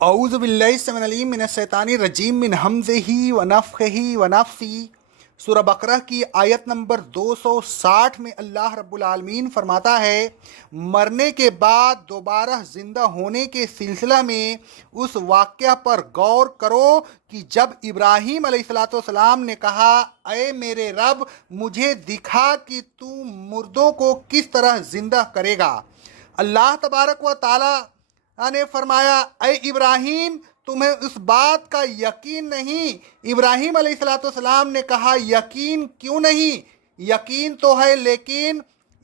اعوذ باللہ السمیع العلیم من الشیطان الرجیم من ہمزہ ونفخہ ونفثہ۔ سورہ بقرہ کی آیت نمبر 260 میں اللہ رب العالمین فرماتا ہے، مرنے کے بعد دوبارہ زندہ ہونے کے سلسلہ میں اس واقعہ پر غور کرو کہ جب ابراہیم علیہ السلام نے کہا، اے میرے رب مجھے دکھا کہ تو مردوں کو کس طرح زندہ کرے گا۔ اللہ تبارک و تعالی نے فرمایا، اے ابراہیم تمہیں اس بات کا یقین نہیں؟ ابراہیم علیہ السلام نے کہا، یقین کیوں نہیں؟ یقین تو ہے، لیکن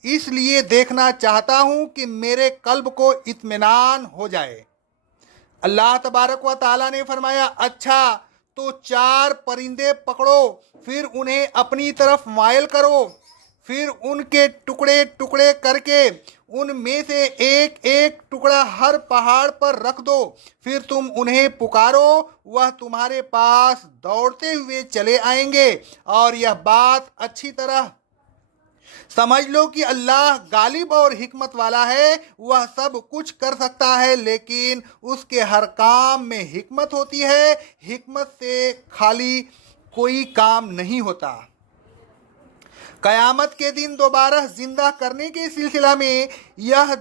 اس لیے دیکھنا چاہتا ہوں کہ میرے قلب کو اطمینان ہو جائے۔ اللہ تبارک و تعالیٰ نے فرمایا، اچھا تو 4 پرندے پکڑو، پھر انہیں اپنی طرف مائل کرو، پھر ان کے ٹکڑے ٹکڑے کر کے ان میں سے ایک ایک ٹکڑا ہر پہاڑ پر رکھ دو، پھر تم انہیں پکارو، وہ تمہارے پاس دوڑتے ہوئے چلے آئیں گے۔ اور یہ بات اچھی طرح سمجھ لو کہ اللہ غالب اور حکمت والا ہے، وہ سب کچھ کر سکتا ہے، لیکن اس کے ہر کام میں حکمت ہوتی ہے، حکمت سے خالی کوئی کام نہیں ہوتا۔ قیامت کے دن دوبارہ زندہ کرنے کے سلسلہ میں یہ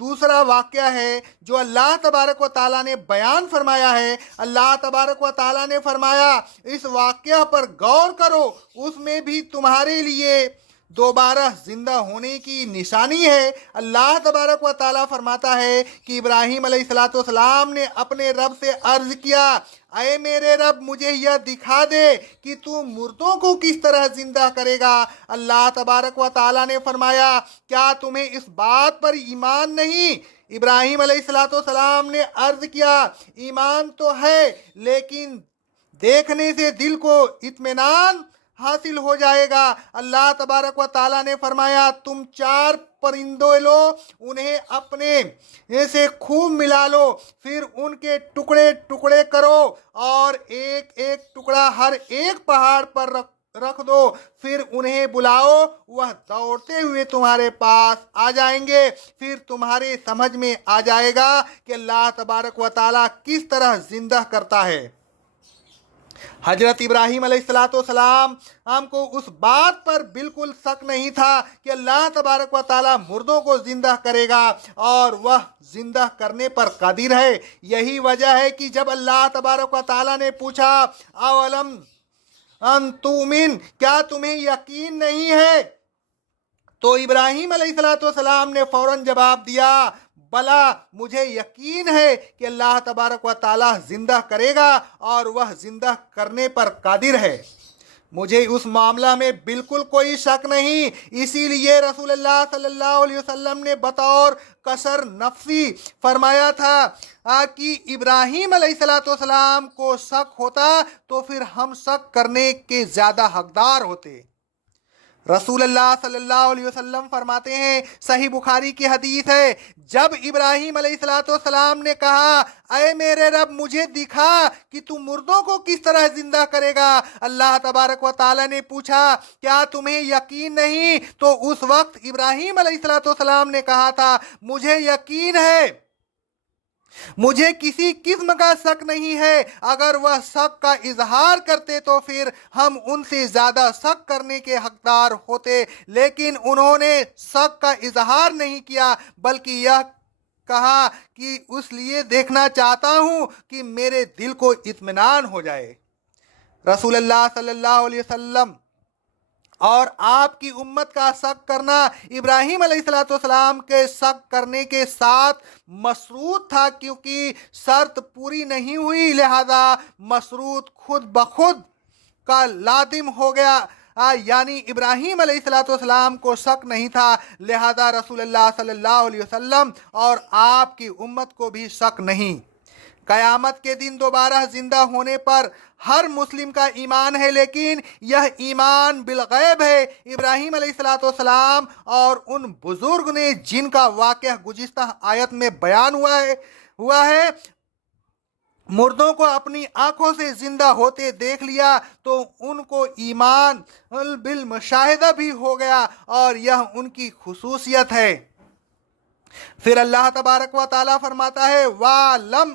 دوسرا واقعہ ہے جو اللہ تبارک و تعالیٰ نے بیان فرمایا ہے۔ اللہ تبارک و تعالیٰ نے فرمایا، اس واقعہ پر غور کرو، اس میں بھی تمہارے لیے دوبارہ زندہ ہونے کی نشانی ہے۔ اللہ تبارک و تعالیٰ فرماتا ہے کہ ابراہیم علیہ السلام نے اپنے رب سے عرض کیا، اے میرے رب مجھے یہ دکھا دے کہ تو مردوں کو کس طرح زندہ کرے گا۔ اللہ تبارک و تعالیٰ نے فرمایا، کیا تمہیں اس بات پر ایمان نہیں؟ ابراہیم علیہ السلام نے عرض کیا، ایمان تو ہے، لیکن دیکھنے سے دل کو اطمینان حاصل ہو جائے گا۔ اللہ تبارک و تعالیٰ نے فرمایا، تم 4 پرندے لو، انہیں اپنے سے خوب ملا لو، پھر ان کے ٹکڑے ٹکڑے کرو اور ایک ایک ٹکڑا ہر ایک پہاڑ پر رکھ دو، پھر انہیں بلاؤ، وہ دوڑتے ہوئے تمہارے پاس آ جائیں گے، پھر تمہارے سمجھ میں آ جائے گا کہ اللہ تبارک و تعالیٰ کس طرح زندہ کرتا ہے۔ حضرت ابراہیم علیہ السلام ہم کو اس بات پر بالکل شک نہیں تھا کہ اللہ تبارک و تعالیٰ مردوں کو زندہ کرے گا اور وہ زندہ کرنے پر قادر ہے۔ یہی وجہ ہے کہ جب اللہ تبارک و تعالیٰ نے پوچھا، اولم ان تؤمن، کیا تمہیں یقین نہیں ہے؟ تو ابراہیم علیہ السلام نے فوراً جواب دیا، بلا مجھے یقین ہے کہ اللہ تبارک و تعالیٰ زندہ کرے گا اور وہ زندہ کرنے پر قادر ہے، مجھے اس معاملہ میں بالکل کوئی شک نہیں۔ اسی لیے رسول اللہ صلی اللہ علیہ وسلم نے بطور قصر نفسی فرمایا تھا کہ ابراہیم علیہ السلام کو شک ہوتا تو پھر ہم شک کرنے کے زیادہ حقدار ہوتے۔ رسول اللہ صلی اللہ علیہ وسلم فرماتے ہیں، صحیح بخاری کی حدیث ہے، جب ابراہیم علیہ السلام نے کہا، اے میرے رب مجھے دکھا کہ تو مردوں کو کس طرح زندہ کرے گا، اللہ تبارک و تعالیٰ نے پوچھا، کیا تمہیں یقین نہیں؟ تو اس وقت ابراہیم علیہ السلام نے کہا تھا، مجھے یقین ہے، مجھے کسی قسم کا شک نہیں ہے۔ اگر وہ شک کا اظہار کرتے تو پھر ہم ان سے زیادہ شک کرنے کے حقدار ہوتے، لیکن انہوں نے شک کا اظہار نہیں کیا، بلکہ یہ کہا کہ اس لیے دیکھنا چاہتا ہوں کہ میرے دل کو اطمینان ہو جائے۔ رسول اللہ صلی اللہ علیہ وسلم اور آپ کی امت کا شک کرنا ابراہیم علیہ السلام کے شک کرنے کے ساتھ مشروط تھا، کیونکہ شرط پوری نہیں ہوئی، لہذا مشروط خود بخود کا لازم ہو گیا، یعنی ابراہیم علیہ السلام کو شک نہیں تھا، لہذا رسول اللہ صلی اللہ علیہ وسلم اور آپ کی امت کو بھی شک نہیں۔ قیامت کے دن دوبارہ زندہ ہونے پر ہر مسلم کا ایمان ہے، لیکن یہ ایمان بالغیب ہے۔ ابراہیم علیہ السلام اور ان بزرگ نے جن کا واقعہ گزشتہ آیت میں بیان ہوا ہے، مردوں کو اپنی آنکھوں سے زندہ ہوتے دیکھ لیا تو ان کو ایمان بالمشاہدہ بھی ہو گیا، اور یہ ان کی خصوصیت ہے۔ پھر اللہ تبارک و تعالیٰ فرماتا ہے، وَعْلَمْ